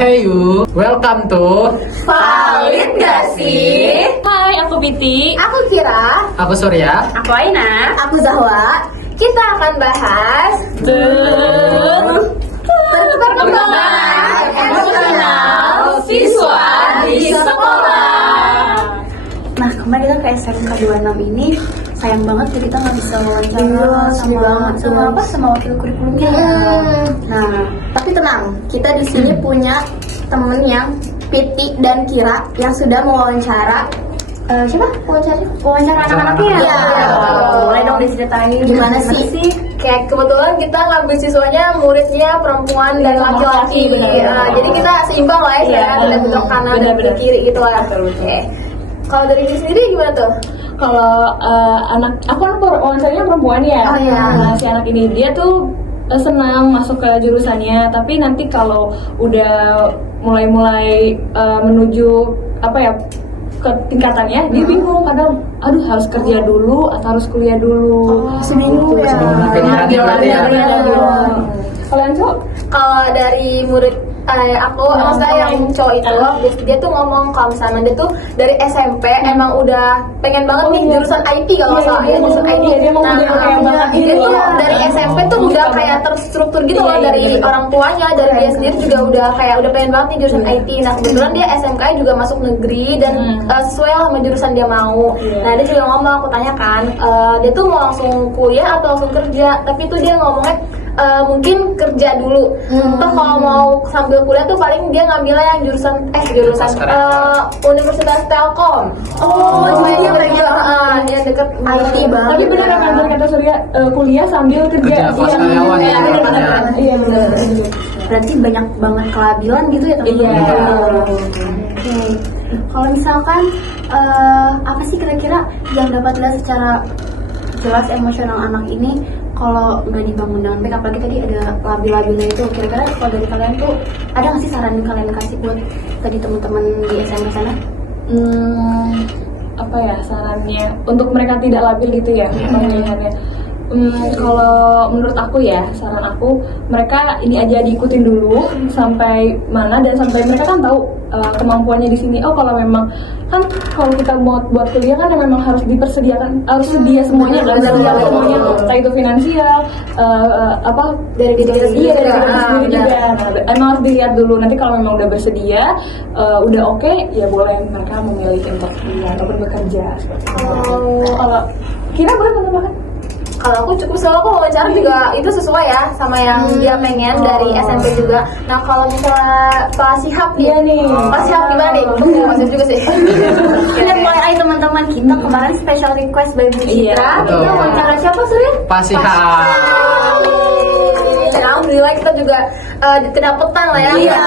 Hey you, welcome to Valid gak sih? Hai, aku Biti. Aku Kira. Aku Surya. Aku Aina. Aku Zahwa. Kita akan bahas perkembangan emosional siswa di sekolah. Nah, kemarin kita ke SMK 26 ini sayang banget ya kita nggak bisa wawancara sama wakil kurikulumnya. Nah, tapi tenang, kita di sini punya temen yang Piti dan Kira yang sudah mewawancara siapa? Wawancara anak-anaknya. Iya. Boleh dong diceritain Gimana sih? Kayak kebetulan kita ngambil siswanya muridnya perempuan dan laki-laki. Jadi kita seimbang lah ya, tidak bentrok kanan dan bentrok kiri gitu lah. Oke. Kalau dari diri sendiri gimana tuh? Kalau aku kan wawancaranya perempuan ya. Oh, iya. Nah, si anak ini dia tuh senang masuk ke jurusannya, tapi nanti kalau udah mulai menuju ke tingkatannya, dia bingung kadang, aduh harus kerja dulu atau harus kuliah dulu. Seminggu ya. Pikirannya berarti ya. Kalau yang cowok? Kalau dari murid aku, maksudnya yang cowok itu, dia tuh ngomong kalau misalnya dia tuh dari SMP emang udah pengen banget nih jurusan IT kalau nggak salah ya, jurusan IT. Dia mau kuliah kayak banget dia tuh dari SMP tuh udah kayak terstruktur gitu loh dari orang tuanya, dari dia sendiri juga udah pengen banget nih jurusan IT. Nah kebetulan dia SMK juga masuk negeri dan sesuai sama jurusan dia mau. Nah dia juga ngomong, aku tanya kan, dia tuh mau langsung kuliah atau langsung kerja, tapi tuh dia ngomongnya mungkin kerja dulu. Toh kalau mau sambil kuliah tuh paling dia ngambilnya yang jurusan Universitas Telkom. Dia deket IT banget. Tapi benar kan kata Surya, kuliah sambil kerja. Kelas karyawan ya. Iya benar. Berarti banyak banget kelabilan gitu ya teman-teman. Iya. Oke. Kalau misalkan apa sih kira-kira yang dapat dilihat secara jelas emosional anak ini kalau nggak dibangun dengan baik, apalagi tadi ada labil-labilnya itu, kira-kira kalau dari kalian tuh ada nggak sih saran yang kalian kasih buat tadi teman-teman di SMK sana? Apa ya sarannya untuk mereka tidak labil gitu ya pemilihannya. Kalau menurut aku ya, saran aku mereka ini aja diikutin dulu sampai mana, dan sampai mereka kan tahu kemampuannya di sini. Oh kalau memang kan kalau kita mau buat kuliah kan memang harus dipersediakan, harus sedia semuanya kan, semuanya, entah itu finansial, dari diri kita sendiri sendiri juga. Nah, emang harus dilihat dulu. Nanti kalau memang udah bersedia, udah oke, ya boleh mereka memilih untuk kuliah ataupun bekerja. Kalau Kira boleh menambahkan? Kalau aku cukup, soalnya aku wawancara juga itu sesuai ya sama yang dia pengen dari SMP juga. Nah kalau misalnya Pak Sihab nih, Pak Sihab gimana nih? Pak Sihab juga sih. Kita mulai aja teman-teman, kita kemarin special request by Bu Citra. betul. Kita wawancara siapa Surya? Pasti Alhamdulillah kita juga kedapetan lah ya. Iya.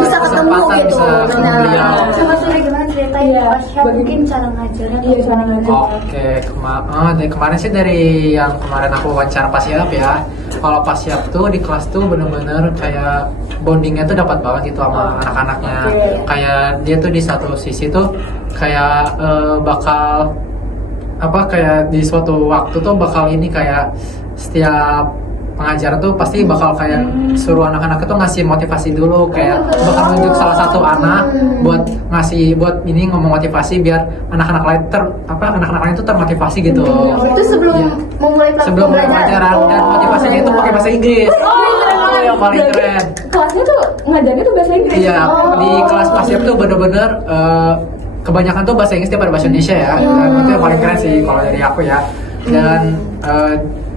Bisa ketemu Kesempatan gitu. bisa ketemu beliau. Coba Surya gimana ceritain Pak Syah, mungkin cara ngajarnya atau cara ngajar. Oke, kemarin sih dari yang kemarin aku wawancara Pak Siap ya. Kalau Pak Siap tuh di kelas tuh bener-bener kayak bondingnya tuh dapat banget gitu sama anak-anaknya. Kayak dia tuh di satu sisi tuh kayak bakal kayak di suatu waktu tuh bakal ini kayak setiap pengajar tuh pasti bakal kayak suruh anak-anak itu ngasih motivasi dulu, kayak bakal nunjuk salah satu anak buat ini ngomong motivasi biar anak-anak lain anak-anak lain itu termotivasi gitu. Itu sebelum Iya. memulai Sebelum pelajaran, dan motivasinya itu pakai bahasa Inggris. Yang paling keren. Kelasnya tuh ngajarnya tuh bahasa Inggris. Iya, di kelas pasif tuh bener-bener kebanyakan tuh bahasa Inggris daripada bahasa Indonesia ya. Dan itu yang paling keren sih kalau dari aku ya. Dan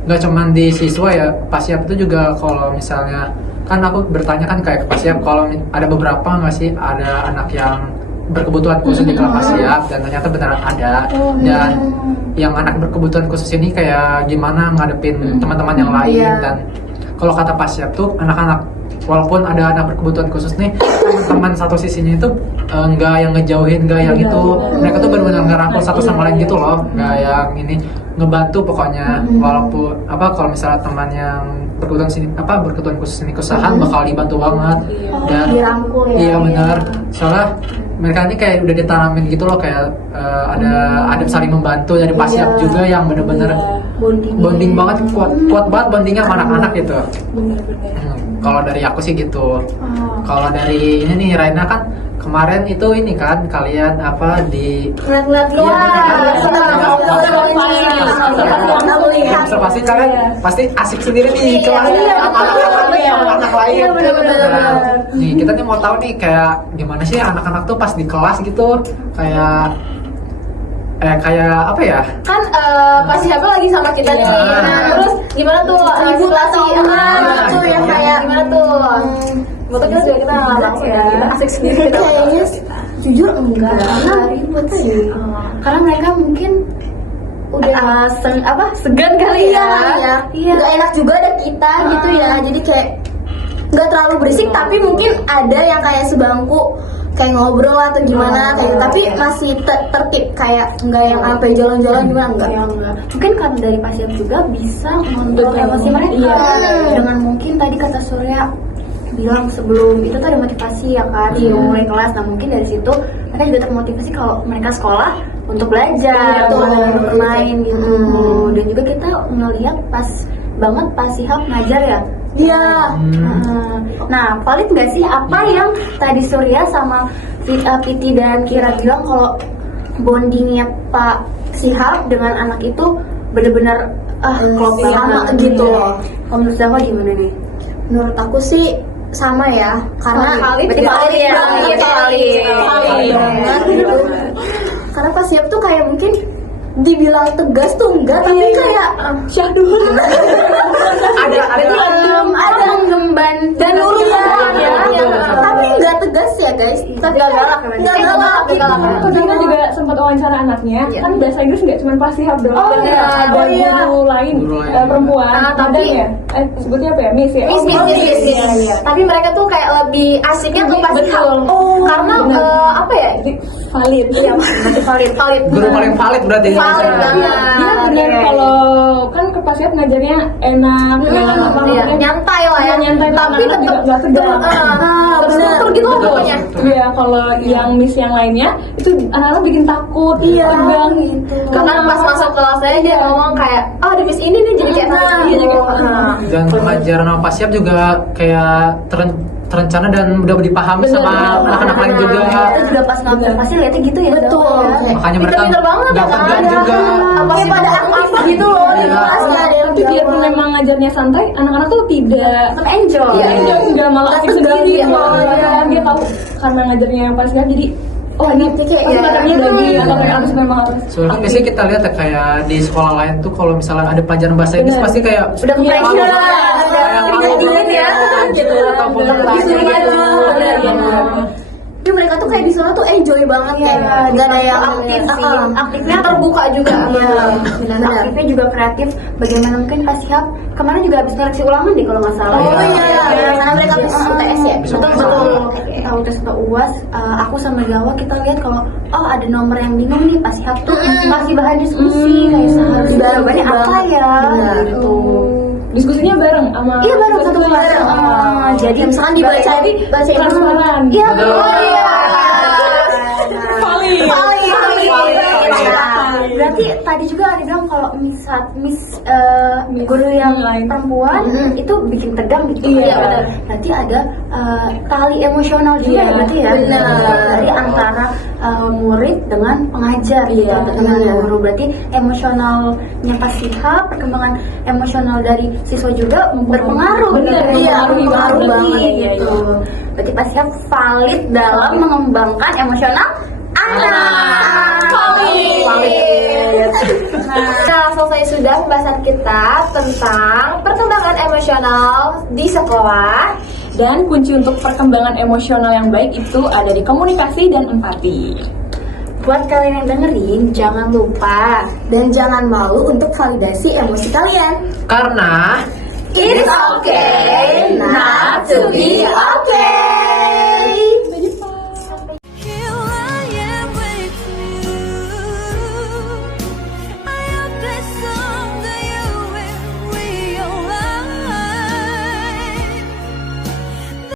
nggak cuman di siswa ya, Pasiap itu juga kalau misalnya kan aku bertanya kan kayak ke Pasiap, kalau ada beberapa nggak sih ada anak yang berkebutuhan khusus di kelas Pasiap, dan ternyata beneran ada. Dan yang anak berkebutuhan khusus ini kayak gimana ngadepin teman-teman yang lain. Dan kalau kata Pasiap tuh anak-anak walaupun ada anak berkebutuhan khusus nih, teman-teman satu sisinya itu nggak yang ngejauhin, nggak yang itu, mereka tuh benar-benar ngerangkul satu sama lain gitu loh, nggak yang ini, ngebantu pokoknya. Walaupun kalau misalnya teman yang berkebutuhan khusus ini kesusahan, bakal dibantu banget. Dan dirangkul ya. iya benar, soalnya mereka ini kayak udah ditanamin gitu loh, kayak ada saling membantu dari Pasiap juga yang bener-bener bonding banget, kuat banget bondingnya sama anak-anak gitu. Kalau dari aku sih gitu. Oh. Kalau dari ini nih Raina kan kemarin itu ini kan kalian apa di Ngeliat-ngeliat Iya, luar. observasi kalian pasti asik sendiri nih kelas sama anak-anak sama anak lain. Iya, bener-bener. Nah, nih kita nih mau tahu nih kayak gimana sih anak-anak tuh pas di kelas gitu kayak apa ya? Kan pas siapa lagi sama kita nih. Iya. Nah, terus gimana tuh situasi Gitu yang ya. kayak gimana tuh? Betul kita juga kita langsung ya. Kita asik sendiri. Kayaknya jujur enggak, karena ribet sih. Karena mereka mungkin udah segan kali ya. Iya. Gak enak juga ada kita gitu ya. Jadi kayak nggak terlalu berisik tapi mungkin ada yang kayak sebangku kayak ngobrol atau gimana kayak tapi masih tertib kayak nggak yang sampai jalan-jalan gimana enggak. Ya, enggak. Mungkin karena dari pasien juga bisa mengontrol Betul. emosi mereka. Iya. Dengan mungkin tadi kata Surya bilang sebelum itu tuh ada motivasi ya kan sebelum mulai kelas. Nah mungkin dari situ mereka juga termotivasi kalau mereka sekolah untuk belajar, Betul. untuk bermain gitu. Dan juga kita ngelihat pas banget pas Sihab ngajar ya. Iya. Nah, valid nggak sih apa yang tadi Surya sama Piti dan Kira bilang kalau bondingnya Pak Sihab dengan anak itu benar-benar klop sama banget gitu. Kalau menurut Zahra gimana nih? Menurut aku sih sama ya karena Valid berarti ya? valid ya. Valid. Valid banget gitu. Karena pas siap tuh kayak mungkin dibilang tegas tuh enggak tapi kayak Syahdu. ada menggemban dan lurus Iya. tapi enggak tegas ya guys tapi Nggak galak, enggak galak gitu. Kita juga sempat wawancara anaknya, kan bahasa Inggris nggak cuma pasti hab doang, Oh, kan iya. ada Oh, iya. guru lain, Guru lain. perempuan, Tapi- madam ya, sebutnya apa ya, miss ya? Miss. Iya, iya. Tapi mereka tuh kayak lebih asiknya tuh pas Betul. karena Benar. apa ya? Jadi valid. Iya, masih valid. Guru paling valid berarti. Valid Nah, banget. Iya benar, kalau kan ke pasien ngajarnya enak, ya, apa Iya, namanya? nyantai lah ya. Iya, nyantai, Tapi anak-anak tetap juga nggak tegang. terstruktur gitu loh Betul. pokoknya. Iya, kalau yang miss yang lainnya itu anak-anak bikin takut, tegang gitu. Bahkan pas masuk kelas saya dia ngomong kayak, oh ada miss ini nih jadi kayak Iya, jadi kayak Dan pengajaran sama Pasiap juga kayak terencana dan udah dipahami Bener, sama bener. anak-anak lain juga. Kita juga pas ngobservasi lihatnya gitu ya. Betul. Zahra. Makanya mereka Pinter-pinter banget nggak ya kan? tegang juga. Apa sih pada aktif gitu loh di Iya. kelas nggak ada yang Tapi biarpun memang ngajarnya santai, anak-anak tuh tidak Tetap enjoy. Iya, enggak malah Nggak aktif tegang sendiri. gitu. Iya, dia tahu karena ngajarnya yang pas kan, jadi oh ini Kayak, pasti ya. materinya daging atau kayak harus memang harus. Soalnya kan biasanya kita lihat ya, kayak di sekolah lain tuh kalau misalnya ada pelajaran bahasa Inggris Bener. pasti kayak udah Iya, kepressure malu banget. ada Kayak malu dingin ya gitu Atau foto Disuruh belajar gitu. maju. Tapi mereka tuh kayak di sana tuh enjoy banget Iya, kayak nggak ada yang aktif aktif sih. Aktifnya terbuka juga. Iya, benar. aktifnya juga kreatif. Bagaimana mungkin Pak Sihab kemarin juga habis ngeleksi ulangan deh kalau nggak salah. Oh Iya. iya, karena mereka habis UTS ya. Habis Betul UTS. betul. Kita UTS atau UAS, aku sama Jawa kita lihat kalau ada nomor yang bingung nih Pak Sihab tuh masih bahan diskusi kayak seharusnya Benar, jawabannya benar. apa ya Benar. gitu. Diskusinya bareng sama Iya bareng satu kelas. kelas. Jadi misalkan dibaca baca Transparan. Iya Betul. betul. Iya. Valid. Nah, berarti tadi juga ada bilang kalau miss guru yang lain. perempuan itu bikin tegang gitu. Iya, Ya, benar. Berarti ada tali emosional juga Iya, ya berarti ya. benar. Dari antara murid dengan pengajar gitu, Iya, dengan benar. guru. Berarti emosionalnya Pak Sihab, perkembangan emosional dari siswa juga berpengaruh. Benar, gitu. Iya, mempengaruhi berpengaruh banget. banget Iya, gitu. Berarti Pak Sihab valid dalam mengembangkan emosional anak. Valid. Nah, selesai sudah pembahasan kita tentang perkembangan emosional di sekolah. Dan kunci untuk perkembangan emosional yang baik itu ada di komunikasi dan empati. Buat kalian yang dengerin, jangan lupa Dan jangan malu untuk validasi emosi kalian. Karena It's okay not to be okay.